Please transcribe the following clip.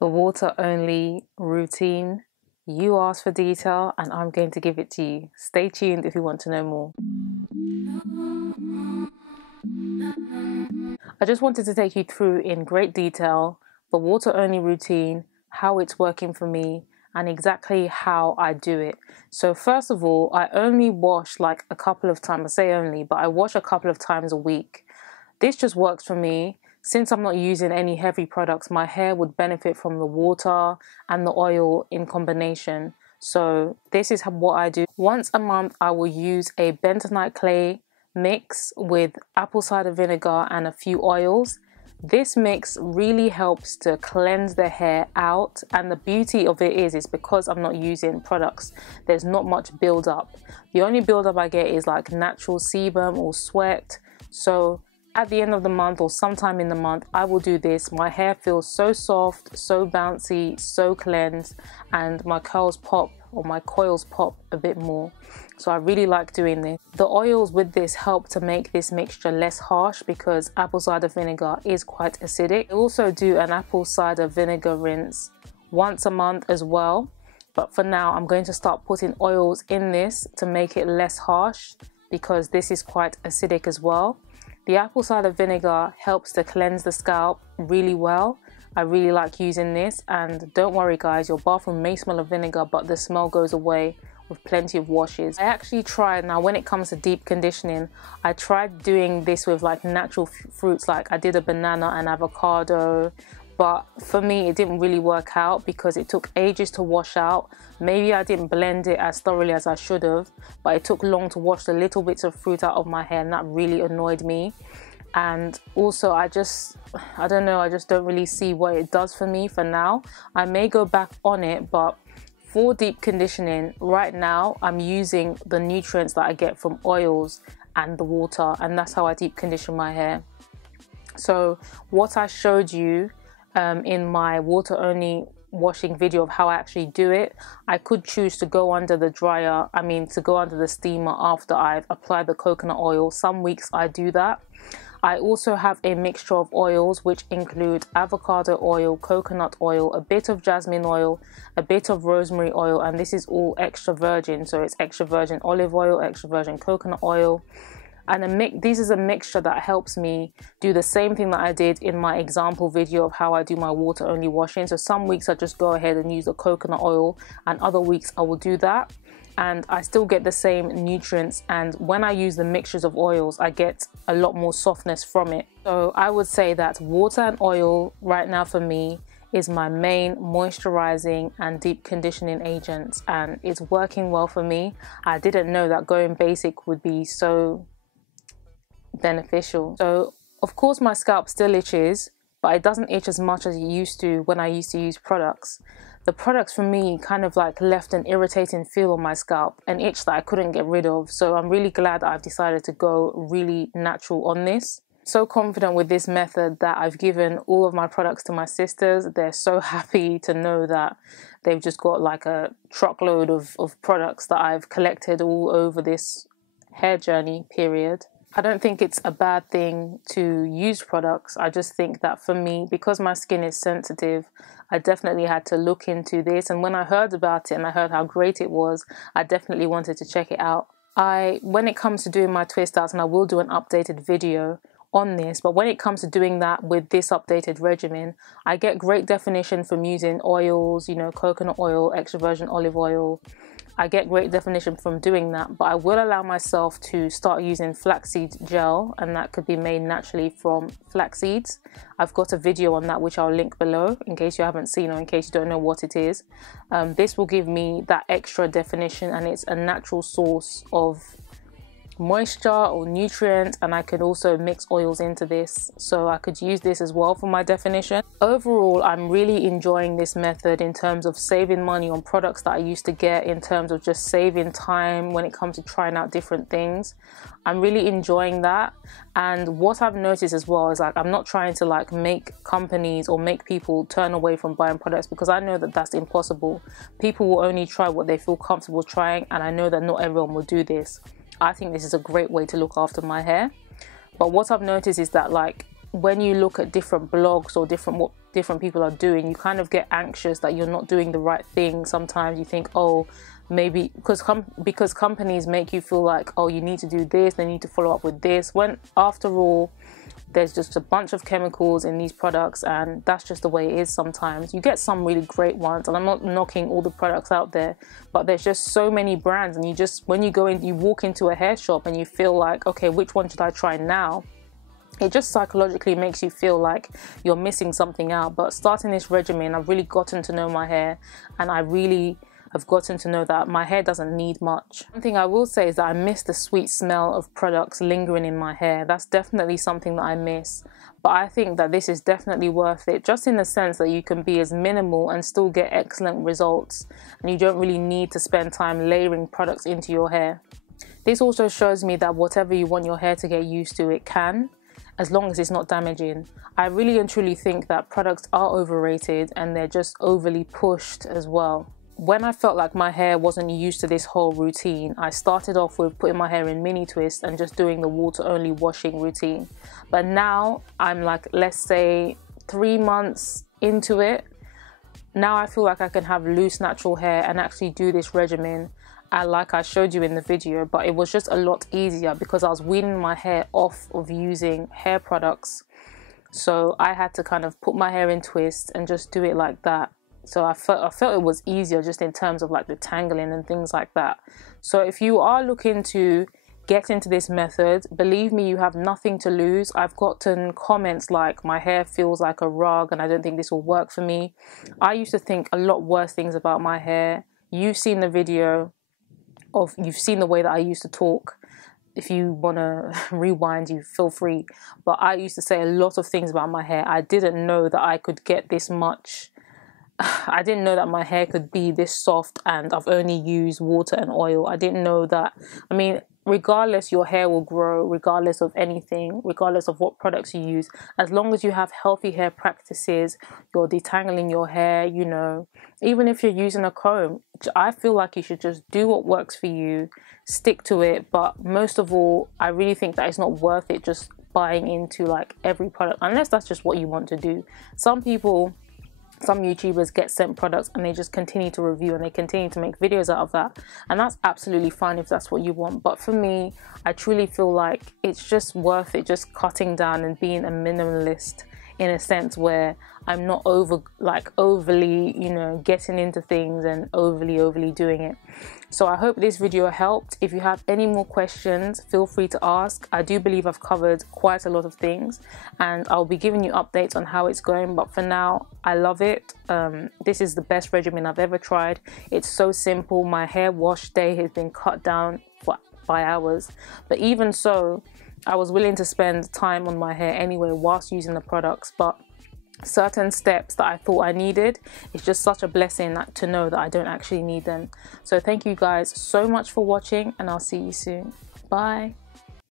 The water only routine. You asked for detail and I'm going to give it to you. Stay tuned if you want to know more. I just wanted to take you through in great detail the water only routine, how it's working for me, and exactly how I do it. So first of all, I only wash like a couple of times. I say only, but I wash a couple of times a week. This just works for me. Since I'm not using any heavy products, my hair would benefit from the water and the oil in combination. So this is what I do. Once a month, I will use a bentonite clay mix with apple cider vinegar and a few oils. This mix really helps to cleanse the hair out, and the beauty of it is because I'm not using products, there's not much build-up. The only build-up I get is like natural sebum or sweat. So at the end of the month or sometime in the month, I will do this. My hair feels so soft, so bouncy, so cleansed, and my curls pop, or my coils pop a bit more. So I really like doing this. The oils with this help to make this mixture less harsh because apple cider vinegar is quite acidic. I also do an apple cider vinegar rinse once a month as well. But for now, I'm going to start putting oils in this to make it less harsh because this is quite acidic as well. The apple cider vinegar helps to cleanse the scalp really well. I really like using this, and don't worry guys, your bathroom may smell of vinegar, but the smell goes away with plenty of washes. I actually tried, now when it comes to deep conditioning, I tried doing this with like natural fruits, like I did a banana and avocado, but for me it didn't really work out because it took ages to wash out. Maybe I didn't blend it as thoroughly as I should have, but it took long to wash the little bits of fruit out of my hair, and that really annoyed me. And also I don't know, I just don't really see what it does for me for now. I may go back on it, but for deep conditioning right now I'm using the nutrients that I get from oils and the water, and that's how I deep condition my hair. So what I showed you in my water only washing video of how I actually do it, I could choose to go under the dryer, to go under the steamer after I've applied the coconut oil. Some weeks I do that. I also have a mixture of oils which include avocado oil, coconut oil, a bit of jasmine oil, a bit of rosemary oil, and this is all extra virgin. So it's extra virgin olive oil, extra virgin coconut oil. And this is a mixture that helps me do the same thing that I did in my example video of how I do my water only washing. So some weeks I just go ahead and use the coconut oil, and other weeks I will do that. And I still get the same nutrients, and when I use the mixtures of oils I get a lot more softness from it. So I would say that water and oil right now for me is my main moisturizing and deep conditioning agent, and it's working well for me. I didn't know that going basic would be so beneficial. So of course my scalp still itches, but it doesn't itch as much as it used to when I used to use products. The products for me kind of like left an irritating feel on my scalp, an itch that I couldn't get rid of. So I'm really glad that I've decided to go really natural on this. So confident with this method that I've given all of my products to my sisters. They're so happy to know that they've just got like a truckload of products that I've collected all over this hair journey period. I don't think it's a bad thing to use products. I just think that for me, because my skin is sensitive, I definitely had to look into this. And when I heard about it and I heard how great it was, I definitely wanted to check it out. When it comes to doing my twist outs, and I will do an updated video on this, but when it comes to doing that with this updated regimen, I get great definition from using oils, coconut oil, extra virgin olive oil. I get great definition from doing that, but I will allow myself to start using flaxseed gel, and that could be made naturally from flax seeds. I've got a video on that which I'll link below in case you haven't seen, or in case you don't know what it is. This will give me that extra definition, and it's a natural source of moisture or nutrient, and I could also mix oils into this, so I could use this as well for my definition. Overall, I'm really enjoying this method in terms of saving money on products that I used to get, in terms of just saving time when it comes to trying out different things. I'm really enjoying that. And what I've noticed as well is, like, I'm not trying to like make companies or make people turn away from buying products, because I know that that's impossible. People will only try what they feel comfortable trying, and I know that not everyone will do this. I think this is a great way to look after my hair. But what I've noticed is that, like, when you look at different blogs or different different people are doing, you kind of get anxious that you're not doing the right thing. Sometimes you think, oh, maybe because companies make you feel like, oh, you need to do this, they need to follow up with this, when after all there's just a bunch of chemicals in these products, and that's just the way it is. Sometimes you get some really great ones, and I'm not knocking all the products out there, but there's just so many brands, and you just, when you go in, you walk into a hair shop and you feel like, okay, which one should I try now? It just psychologically makes you feel like you're missing something out. But starting this regimen, I've really gotten to know my hair, and I really have gotten to know that my hair doesn't need much. One thing I will say is that I miss the sweet smell of products lingering in my hair. That's definitely something that I miss. But I think that this is definitely worth it, just in the sense that you can be as minimal and still get excellent results, and you don't really need to spend time layering products into your hair. This also shows me that whatever you want your hair to get used to, it can, as long as it's not damaging. I really and truly think that products are overrated, and they're just overly pushed as well. When I felt like my hair wasn't used to this whole routine, I started off with putting my hair in mini twists and just doing the water only washing routine. But now I'm like, let's say 3 months into it, now I feel like I can have loose natural hair and actually do this regimen, and like I showed you in the video. But it was just a lot easier because I was weaning my hair off of using hair products, so I had to kind of put my hair in twists and just do it like that. So I felt it was easier just in terms of like the tangling and things like that. So if you are looking to get into this method, believe me, you have nothing to lose. I've gotten comments like, my hair feels like a rug and I don't think this will work for me. I used to think a lot worse things about my hair. You've seen the video you've seen the way that I used to talk. If you want to rewind, you feel free. But I used to say a lot of things about my hair. I didn't know that I could get this much. I didn't know that my hair could be this soft, and I've only used water and oil. I didn't know that. I mean, regardless, your hair will grow regardless of anything, regardless of what products you use. As long as you have healthy hair practices, you're detangling your hair, you know, even if you're using a comb, I feel like you should just do what works for you, stick to it. But most of all, I really think that it's not worth it just buying into like every product, unless that's just what you want to do. Some YouTubers get sent products and they just continue to review and they continue to make videos out of that, and that's absolutely fine if that's what you want. But for me, I truly feel like it's just worth it, just cutting down and being a minimalist in a sense where I'm not overly, you know, getting into things and overly doing it. So I hope this video helped. If you have any more questions, feel free to ask. I do believe I've covered quite a lot of things, and I'll be giving you updates on how it's going. But for now, I love it. This is the best regimen I've ever tried. It's so simple. My hair wash day has been cut down by hours, but even so, I was willing to spend time on my hair anyway whilst using the products. But certain steps that I thought I needed, it's just such a blessing to know that I don't actually need them. So thank you guys so much for watching, and I'll see you soon. Bye.